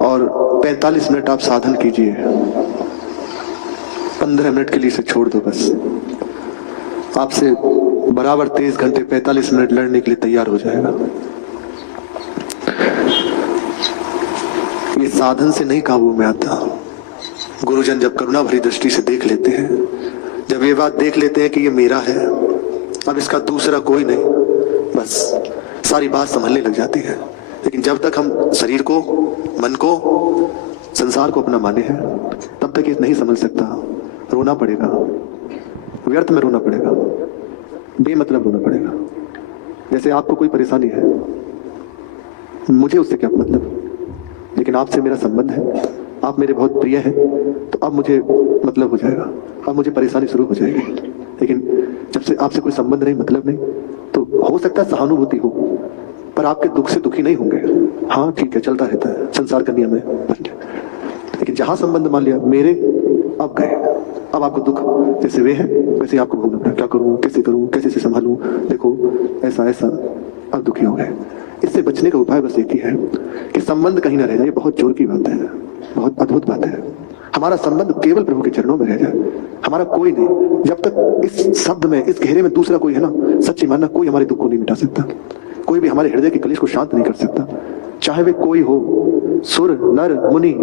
और 45 मिनट आप साधन कीजिए, 15 मिनट के लिए इसे छोड़ दो बस। आपसे बराबर 23 घंटे 45 मिनट लड़ने के लिए तैयार हो जाएगा। ये साधन से नहीं काबू में आता। गुरुजन जब करुणा भरी दृष्टि से देख लेते हैं, जब ये बात देख लेते हैं कि ये मेरा है, अब इसका दूसरा कोई नहीं, बस सारी बात संभलने लग जाती है। लेकिन जब तक हम शरीर को, मन को, संसार को अपना माने हैं, तब तक ये नहीं समझ सकता। रोना पड़ेगा, व्यर्थ में रोना पड़ेगा, बेमतलब रोना पड़ेगा। जैसे आपको कोई परेशानी है, मुझे उससे क्या मतलब, लेकिन आपसे मेरा संबंध है, आप मेरे बहुत प्रिय हैं, तो अब मुझे मतलब हो जाएगा, अब मुझे परेशानी शुरू हो जाएगी। लेकिन जब से आपसे कोई संबंध नहीं, मतलब नहीं, तो हो सकता है सहानुभूति हो, पर आपके दुख से दुखी नहीं होंगे। हाँ ठीक है, चलता रहता है, संसार का नियम है। लेकिन जहां संबंध मान लिया मेरे, अब गए, अब आपको दुख जैसे वे हैं वैसे ही आपको भोगना पड़ा। क्या करूं, कैसे करूं, कैसे से संभालूं, देखो ऐसा ऐसा, अब दुखी हो गए। इससे बचने का उपाय बस एक ही है कि संबंध कहीं ना रह जाए। ये बहुत जोर की बात है, बहुत अद्भुत बात है। हमारा संबंध केवल प्रभु के चरणों में रह जाए, हमारा कोई नहीं। जब तक इस शब्द में, इस घेरे में दूसरा कोई है ना, सच्ची मानना, कोई हमारे दुख को नहीं मिटा सकता, कोई भी हमारे हृदय के कलेश को शांत नहीं कर सकता, चाहे वे कोई हो, सुर नर मुनि,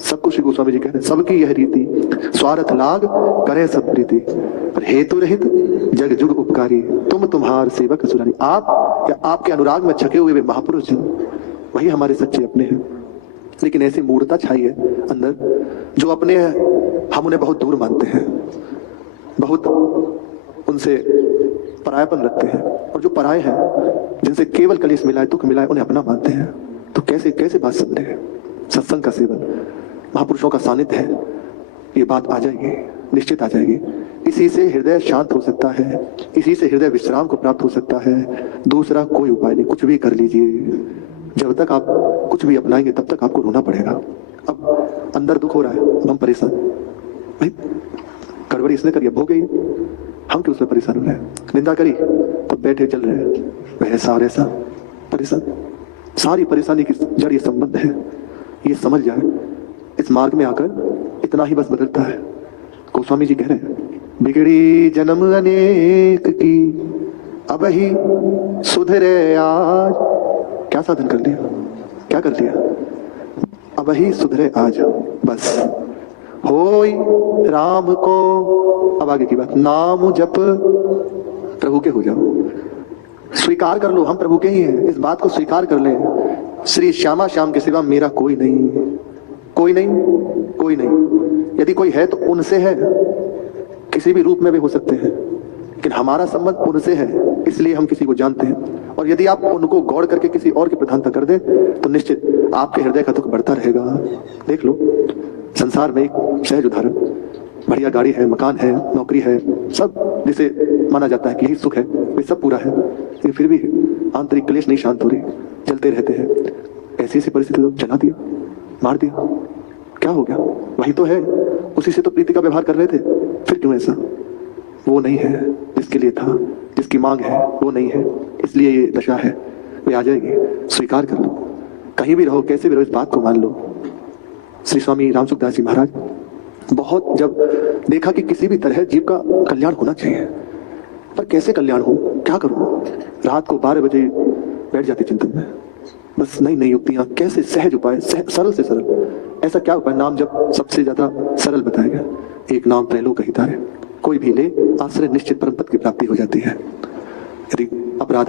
सब कुछ गोस्वामी जी कहते हैं, सबकी यह रीति, स्वार्थ लाग करे सब प्रीति, पर हेतु रहित जग जुग उपकारी, तुम तुम्हार सेवक सुरारी। आप या आपके अनुराग में छके हुए वे महापुरुष जी, वही हमारे सच्चे अपने हैं। लेकिन ऐसी मूर्खता छाई है अंदर, जो अपने हैं हम उन्हें बहुत दूर मानते हैं, बहुत उनसे परायापन रखते हैं, और जो पराये हैं, जिनसे केवल कलेश मिला है, दुख मिला है, उन्हें अपना मानते हैं। तो कैसे कैसे बात समझे। सत्संग का सेवन, महापुरुषों का सानिध्य है, ये बात आ जाएगी, निश्चित आ जाएगी। इसी से हृदय शांत हो सकता है, इसी से हृदय विश्राम को प्राप्त हो सकता है। दूसरा कोई उपाय नहीं। कुछ भी कर लीजिए, जब तक आप कुछ भी अपनाएंगे तब तक आपको रोना पड़ेगा। अब अंदर दुख हो रहा है, अब हम परेशान, भाई गड़बड़ी इसने करी, अब हो गई, हम क्यों उसमें परेशान हो रहे हैं। निंदा करी तो बैठे चल रहे हैं, वैसा और ऐसा परेशान। सारी परेशानी की जड़ ये संबंध है, ये समझ जाए। इस मार्ग में आकर इतना ही बस बदलता है। गोस्वामी जी कह रहे हैं, बिगड़ी जन्म अनेक की अब ही सुधरे आज। क्या साधन कर लिया, क्या कर लिया, अब ही सुधरे आज, बस होई राम को। अब आगे की बात, नाम जप प्रभु के हो जाओ, स्वीकार कर लो हम प्रभु के ही हैं, इस बात को स्वीकार कर ले। श्री श्यामा श्याम के सिवा मेरा कोई नहीं, कोई नहीं, कोई नहीं। यदि कोई है तो उनसे है, किसी भी रूप में भी हो सकते हैं, लेकिन हमारा संबंध उनसे है, इसलिए हम किसी को जानते हैं। और यदि आप उनको गौड़ करके किसी और की प्रधानता कर दे तो निश्चित आपके हृदय का दुख बढ़ता रहेगा। देख लो संसार में एक सहज उदाहरण, बढ़िया गाड़ी है, मकान है, नौकरी है, सब जिसे माना जाता है कि यही सुख है, वे सब पूरा है, लेकिन फिर भी आंतरिक क्लेश नहीं शांत हो रही, जलते रहते हैं। ऐसी ऐसी परिस्थिति तो जला दिया, मार दिया, क्या हो गया, वही तो है, उसी से तो प्रीति का व्यवहार कर रहे थे, फिर क्यों ऐसा। वो नहीं है जिसके लिए था, जिसकी मांग है वो नहीं है, इसलिए ये दशा है। वे आ जाएगी, स्वीकार कर लो। कहीं भी रहो, कैसे भी रहो, इस बात को मान लो। श्री स्वामी रामसुखदास जी महाराज बहुत जब देखा कि किसी भी तरह जीव का कल्याण होना चाहिए, पर कैसे कल्याण हो, क्या करूं, रात को 12 बजे बैठ जाते चिंतन में, बस नई नई युक्तियां, कैसे सहज उपाय, सरल से सरल। ऐसा क्या उपाय, नाम जब सबसे ज्यादा सरल बताया गया। एक नाम त्रैलोक हिताय, कोई भी ले आश्रय निश्चित परम पद की प्राप्ति हो जाती है। यदि अपराध